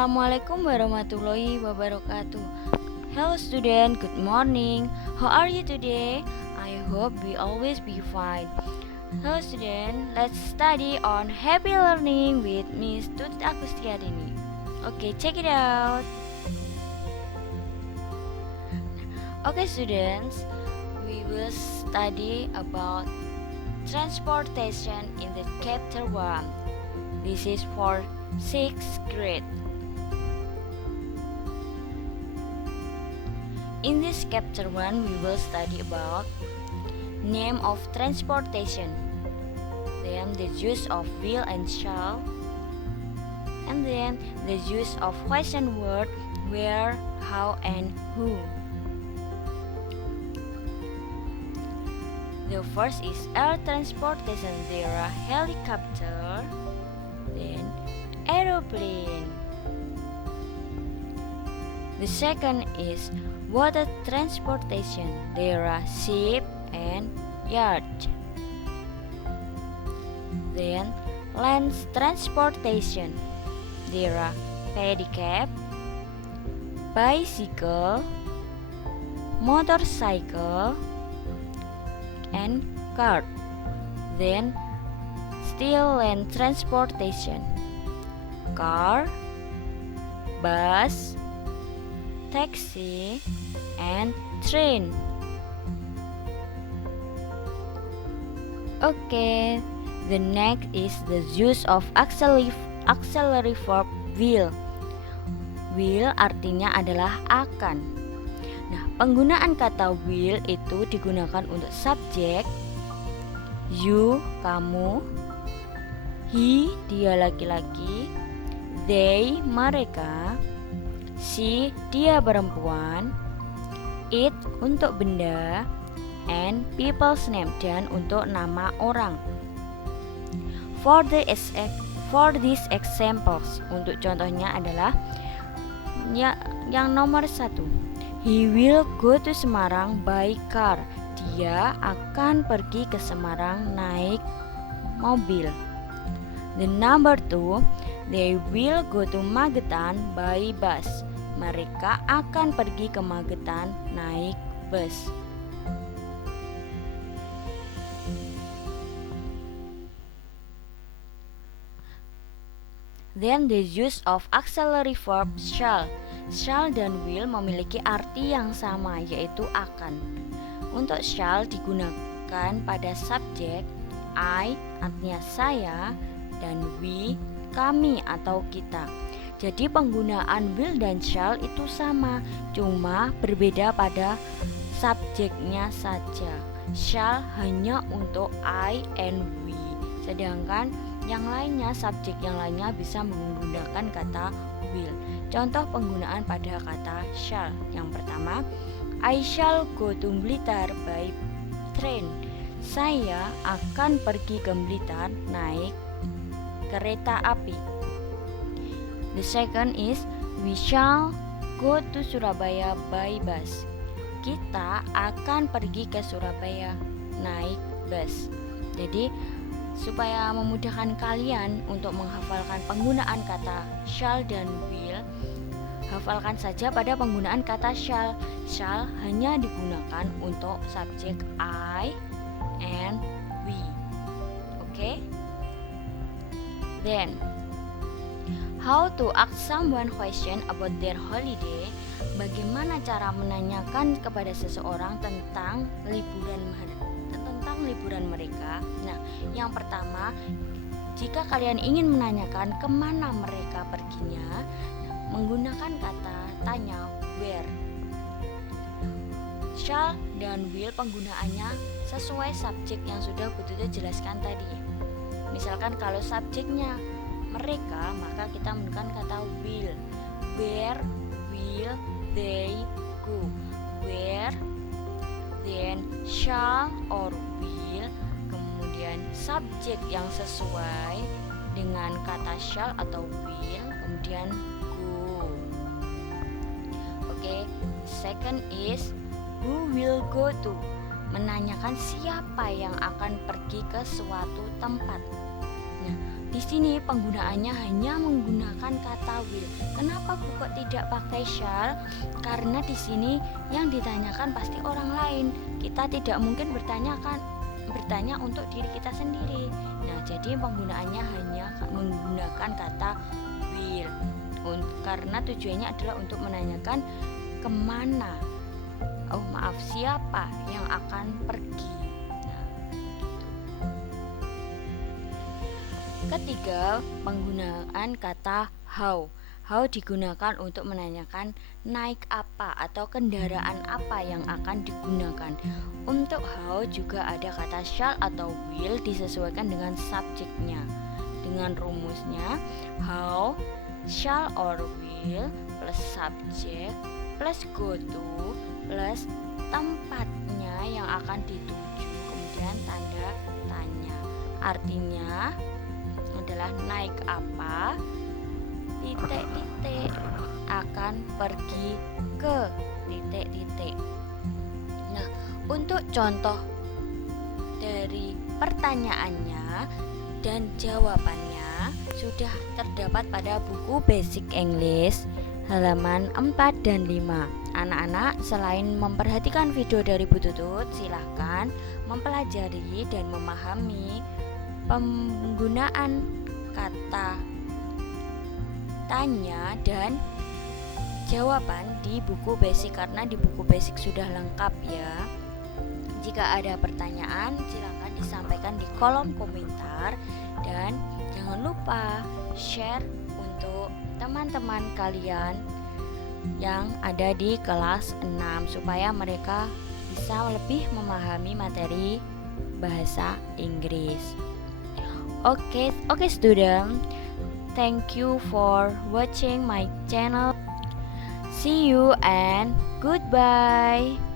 Assalamualaikum warahmatullahi wabarakatuh. Hello student, good morning. How are you today? I hope we always be fine. Hello student, let's study on happy learning with Miss Tuti Agustiadini. Okay, check it out. Okay students, we will study about transportation in the chapter 1. This is for 6th grade. In this chapter 1, we will study about name of transportation, then the use of will and shall, and then the use of question word where, how, and who. The first is air transportation. There are helicopter, then aeroplane. The second is water transportation. There are ship and yacht. Then land transportation. There are pedicab, bicycle, motorcycle, and cart. Then still land transportation. Car, bus, taxi, and train. Okay, the next is the use of auxiliary verb will. Will artinya adalah akan. Nah, penggunaan kata will itu digunakan untuk subjek, you, kamu, he, dia laki-laki, they, mereka, she, dia perempuan, it, untuk benda, and people's name, dan untuk nama orang. For these examples, untuk contohnya adalah yang nomor 1. He will go to Semarang by car. Dia akan pergi ke Semarang naik mobil. The number 2, they will go to Magetan by bus. Mereka akan pergi ke Magetan naik bus. Then the use of auxiliary verb shall. Shall dan will memiliki arti yang sama, yaitu akan. Untuk shall digunakan pada subjek, I artinya saya, dan we kami atau kita. Jadi penggunaan will dan shall itu sama, cuma berbeda pada subjeknya saja. Shall hanya untuk I and we, sedangkan yang lainnya, subjek yang lainnya bisa menggunakan kata will. Contoh penggunaan pada kata shall. Yang pertama, I shall go to Blitar by train. Saya akan pergi ke Blitar naik kereta api. The second is we shall go to Surabaya by bus. Kita akan pergi ke Surabaya naik bus. Jadi supaya memudahkan kalian untuk menghafalkan penggunaan kata shall dan will, hafalkan saja pada penggunaan kata shall. Shall hanya digunakan untuk subjek I and we. Okay? Then, how to ask someone question about their holiday? Bagaimana cara menanyakan kepada seseorang tentang liburan mereka? Nah, yang pertama, jika kalian ingin menanyakan kemana mereka perginya, menggunakan kata tanya where. Shall dan will penggunaannya sesuai subjek yang sudah Bututu jelaskan tadi. Misalkan kalau subjeknya mereka, maka kita menggunakan kata will. Where will they go? Where, then shall or will, kemudian subjek yang sesuai dengan kata shall atau will, kemudian go. Okay, second is who will go to. Menanyakan siapa yang akan pergi ke suatu tempat. Nah, di di sini penggunaannya hanya menggunakan kata will. Kenapa Bu kok tidak pakai shall? Karena di sini yang ditanyakan pasti orang lain. Kita tidak mungkin bertanya untuk diri kita sendiri. Nah, jadi penggunaannya hanya menggunakan kata will. Karena tujuannya adalah untuk menanyakan kemana. Siapa yang akan pergi. Ketiga, penggunaan kata how. How digunakan untuk menanyakan naik apa atau kendaraan apa yang akan digunakan. Untuk how juga ada kata shall atau will disesuaikan dengan subjeknya. Dengan rumusnya, how, shall or will plus subject plus go to plus tempatnya yang akan dituju, kemudian tanda tanya. Artinya adalah naik apa, titik-titik, akan pergi ke titik-titik. Nah, untuk contoh dari pertanyaannya dan jawabannya sudah terdapat pada buku Basic English halaman 4 dan 5. Anak-anak, selain memperhatikan video dari Bu Tutut, silahkan mempelajari dan memahami penggunaan kata tanya dan jawaban di buku basic, karena di buku basic sudah lengkap ya. Jika ada pertanyaan, silakan disampaikan di kolom komentar dan jangan lupa share untuk teman-teman kalian yang ada di kelas 6 supaya mereka bisa lebih memahami materi bahasa Inggris. Okay, student. Thank you for watching my channel. See you and goodbye.